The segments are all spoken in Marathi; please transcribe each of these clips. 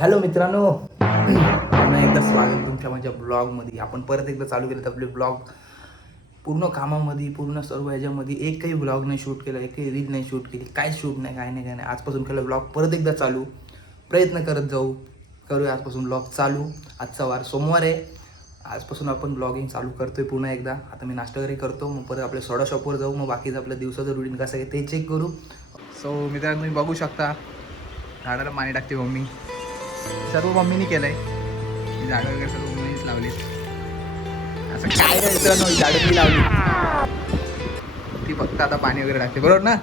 हॅलो मित्रांनो, पुन्हा एकदा स्वागत तुमच्या माझ्या ब्लॉगमध्ये. आपण परत एकदा चालू केलं आपले ब्लॉग. पूर्ण कामामध्ये, पूर्ण सर्व ह्याच्यामध्ये एकही ब्लॉग नाही शूट केला, एकही रील नाही शूट केली, काय शूट नाही, काय नाही. आजपासून केलं ब्लॉग परत एकदा चालू, प्रयत्न करत जाऊ, करूया आजपासून ब्लॉग चालू. आजचा वार सोमवार आहे, आजपासून आपण ब्लॉगिंग चालू करतोय पुन्हा एकदा. आता मी नाश्ता वगैरे करतो, मग परत आपल्या सोडा शॉपवर जाऊ, मग बाकीचं आपल्या दिवसाचं रुटीन कसं आहे ते चेक करू. सो मित्रांनो, तुम्ही बघू शकता झाडाला पाणी टाकते मम्मी. सर्व मम्मीने केलंय, झाडं वगैरे सर्व मम्मीनेच लावली. असं काय नाही मित्रांनो, झाडं मी लावली, ती फक्त आता पाणी वगैरे टाकते, बरोबर ना?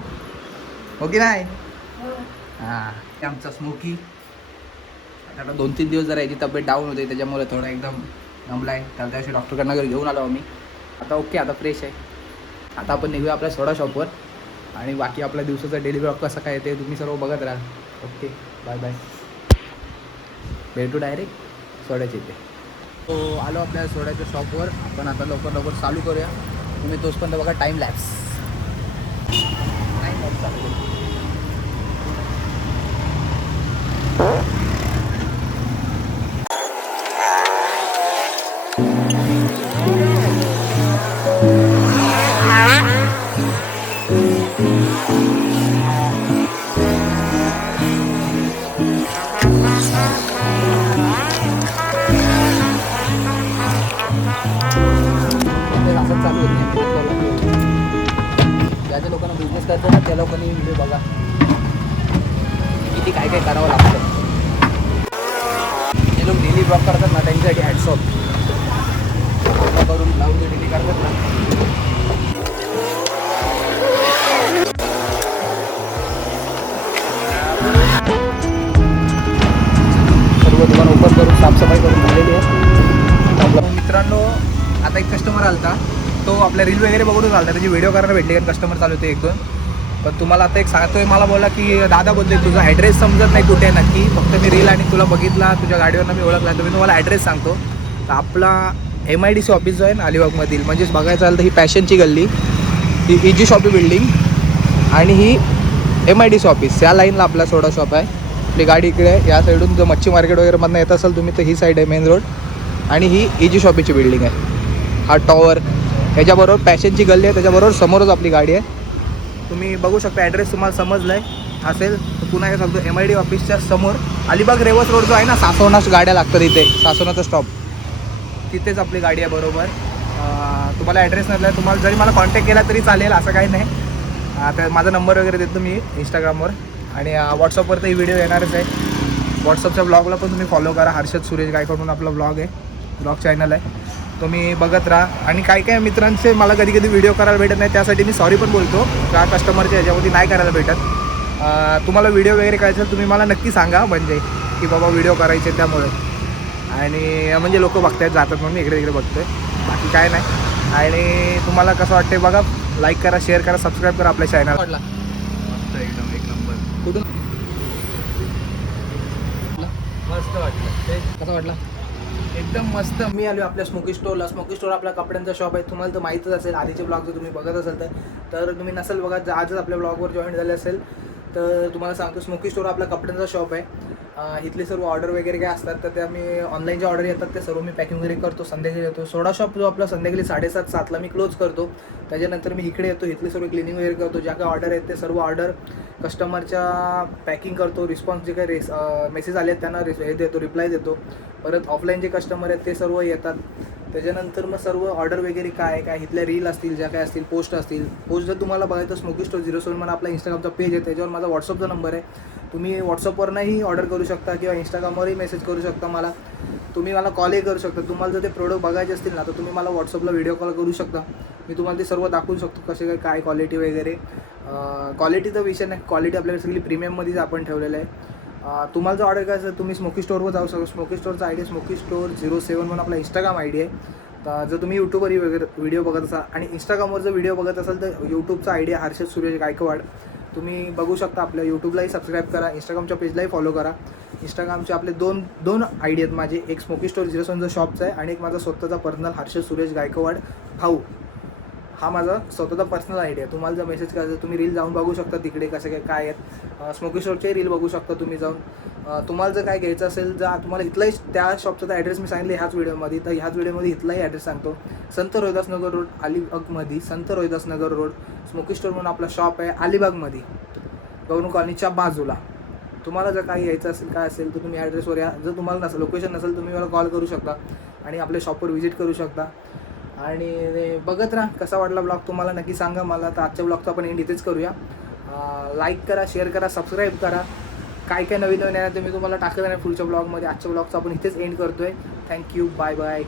हो की नाही? हां, आमचा स्मोकी आता 2-3 दिवस जरा याची तब्येत डाऊन होते, त्याच्यामुळे थोडा एकदम दमला आहे. त्याला त्याशी डॉक्टरकडनं वगैरे घेऊन आलो आम्ही. आता ओके, आता फ्रेश आहे. आता आपण निघूया आपल्या सोडा शॉपवर आणि बाकी आपल्या दिवसाचा डेली ब्लॉग कसा काय ते तुम्ही सर्व बघत राहा. ओके, बाय बाय, भेटू डायरेक्ट सोड्याच्या इथे. तो आलो आपल्या सोड्याच्या शॉपवर. आपण आता लवकर चालू करूया. तुम्ही तोचपर्यंत बघा टाईम लॅप्स चालू करू. असं चालू होत नाही. ज्या लोकांना बिझनेस करतात ना त्या लोकांनी व्हिडिओ बघा, किती काय काय करावं लागतं. जे लोक डेली ब्लॉग करतात ना त्यांच्यासाठी हॅट्स ऑफ. करून लावून जे डेली करतात ना, सर्व दुकान ओपन करून साफसफाई करून झालेली आहे. मित्रांनो, आता एक कस्टमर आलता, तो आपल्या रील वगैरे बघूनच आलता, त्याची व्हिडिओ करायला भेटली, कारण कस्टमर चालू होते 1-2. पण तुम्हाला आता एक सांगतोय, मला बोला की दादा बोलतोय तुझा ॲड्रेस समजत नाही कुठे नक्की, फक्त मी रील आणि तुला बघितला, तुझ्या गाडीवरनं मी ओळखला, तर मी तुम्हाला ॲड्रेस सांगतो. तर आपला MIDC ऑफिस जो आहे ना अलिबागमधील, म्हणजेच बघायचं आलं तर ही पॅशनची गल्ली, ही EG शॉपी बिल्डिंग आणि ही MIDC ऑफिस, या लाईनला आपला सोडा शॉप आहे. आपली गाडी इकडे आहे, या साईडून जर मच्छी मार्केट वगैरे मधनं येत असेल तुम्ही तर ही साईड आहे मेन रोड, आणि ही EG शॉपीची बिल्डिंग आहे. हा टॉवर, ह्याच्याबरोबर पॅशनची गल्ली आहे, त्याच्याबरोबर समोरच आपली गाडी आहे. तुम्ही बघू शकता, ॲड्रेस तुम्हाला समजला आहे असेल तर पुन्हा हे सांगतो. MID ऑफिसच्या समोर अलिबाग रेवस रोड जो आहे ना, सासवनाच गाड्या लागतात इथे, सासवनाचा स्टॉप, तिथेच आपली गाडी आहे बरोबर. तुम्हाला ॲड्रेस नसला, तुम्हाला जरी मला कॉन्टॅक्ट केला तरी चालेल, असं काही नाही. आता माझा नंबर वगैरे देतो मी इंस्टाग्रामवर, आणि व्हॉट्सअपवर तर ही व्हिडिओ येणारच आहे. व्हॉट्सअपच्या ब्लॉगला पण तुम्ही फॉलो करा. हर्षद सुरेश गायकवाड म्हणून आपला ब्लॉग आहे, ब्लॉग चॅनल आहे, तुम्ही बघत राहा. आणि काय मित्रांचे मला कधी व्हिडिओ करायला भेटत नाही, त्यासाठी मी सॉरी पण बोलतो. त्या कस्टमरच्या ह्याच्यामध्ये नाही करायला भेटत. तुम्हाला व्हिडिओ वगैरे करायचं असेल तुम्ही मला नक्की सांगा, म्हणजे की बाबा व्हिडिओ करायचे त्यामुळे. आणि म्हणजे लोक बघतायत जातात म्हणून मी इकडे बघतोय, बाकी काय नाही. आणि तुम्हाला कसं वाटते बघा, लाईक करा, शेअर करा, सबस्क्राईब करा आपल्या चॅनल. वाटला मस्त, एकदम एक नंबर. कुठून मस्त वाटलं, कसं वाटलं? एकदम मस्त. मी आलो आपल्या स्मोकी स्टोरला. स्मोकी स्टोर आपल्या कपड्यांचा शॉप आहे, तुम्हाला तर माहीतच असेल. आधीचे ब्लॉग जर तुम्ही बघत असाल तर तुम्ही नसेल बघा, आजच आपल्या ब्लॉगवर जॉईन झाले असेल तर तुम्हाला सांगतो, स्मोकी स्टोर आपला कपड्यांचा शॉप आहे. इथले सर्व ऑर्डर वगैरे काय असतात तर त्या मी ऑनलाईन जे ऑर्डर येतात ते सर्व मी पॅकिंग वगैरे करतो, संध्याकाळी येतो. सोडा शॉप जो आपला संध्याकाळी 7:30-7ला मी क्लोज करतो. त्याच्यानंतर मी इकडे येतो, इथली सर्व क्लिनिंग वगैरे करतो. ज्या काय ऑर्डर आहेत ते सर्व ऑर्डर कस्टमरच्या पॅकिंग करतो. रिस्पॉन्स जे काही मेसेज आले आहेत त्यांना हे देतो, रिप्लाय देतो. परत ऑफलाईन जे कस्टमर आहेत ते सर्व येतात. त्याच्यानंतर मग सर्व ऑर्डर वगैरे काय इथल्या रील असतील, ज्या काय असतील, पोस्ट असतील. पोस्ट जर तुम्हाला बघायचं स्मोकी स्टोर 07 म्हणून आपला इंस्टाग्रामचा पेज आहे, त्याच्यावर माझा व्हॉट्सअपचा नंबर आहे. तुम्ही व्हॉट्सअपवरनंही ऑर्डर करू शकता किंवा इंस्टाग्रामवरही मेसेज करू शकता मला. तुम्ही मला कॉलही करू शकता. तुम्हाला जर ते प्रोडक्ट बघायचे असतील ना तर तुम्ही मला व्हॉट्सअपला व्हिडिओ कॉल करू शकता. मी तुम्हाला ते सर्व दाखवू शकतो कसे काय क्वालिटी वगैरे. क्वालिटीचा विषय नाही, क्वालिटी आपल्याकडे सगळी प्रीमियममध्येच आपण ठेवलेलं आहे. तुम्हाला जर ऑर्डर करायचं तर तुम्ही स्मोकी स्टोरवर जाऊ शकता. स्मोकी स्टोरचा ID स्मोकी स्टोर 07 म्हणून आपला इंस्टाग्राम ID आहे. तर जर तुम्ही यूट्यूबवरही वगैरे व्हिडिओ बघत असाल आणि इंस्टाग्रामवर जर व्हिडिओ बघत असाल तर यूट्यूबचा ID आहे हर्षद सुरेश गायकवाड. तुम्ही बघू शकता. आपल्या यूट्यूबलाही सबस्क्राईब करा, इंस्टाग्रामच्या पेजलाही फॉलो करा. इंस्टाग्रामचे आपले दोन ID आहेत माझे, एक स्मोकी स्टोर 07 जो शॉपचा आहे आणि एक माझा स्वतःचा पर्सनल हर्षद सुरेश गायकवाड भाऊ. हा माझा स्वतःचा पर्सनल ID आहे. तुम्हाला जर मेसेज करायचं तुम्ही रील जाऊन बघू शकता, तिकडे कसे काय आहेत. स्मोकी स्टोरचे रील बघू शकता तुम्ही जाऊन. तुम्हाला जर काय घ्यायचं असेल, जर तुम्हाला इथलाही त्या शॉपचा ॲड्रेस मी सांगितलं ह्याच व्हिडिओमध्ये, तर ह्याच व्हिडिओमध्ये इथलाही ॲड्रेस सांगतो. संत रोहिदास नगर रोड अलिबागमध्ये, संत रोहिदास नगर रोड स्मोकी स्टोर म्हणून आपला शॉप आहे अलिबागमध्ये, गौरव कॉलनीच्या बाजूला. तुम्हाला जर काही यायचं असेल काय असेल तर तुम्ही ॲड्रेसवर या. जर तुम्हाला नसेल लोकेशन नसेल तुम्ही मला कॉल करू शकता आणि आपल्या शॉपवर व्हिजिट करू शकता. आणि बघत राहा कसा वाटला ब्लॉग तुम्हाला, नक्की सांगा मला. तर आजच्या ब्लॉगचा आपण एंड इथेच करूया. लाईक करा, शेअर करा, सबस्क्राईब करा. काय काय नवीन आहे ते मी तुम्हाला टाकलं नाही पुढच्या ब्लॉगमध्ये. आजच्या ब्लॉगचा आपण इथेच एंड करतोय. Thank you, bye bye.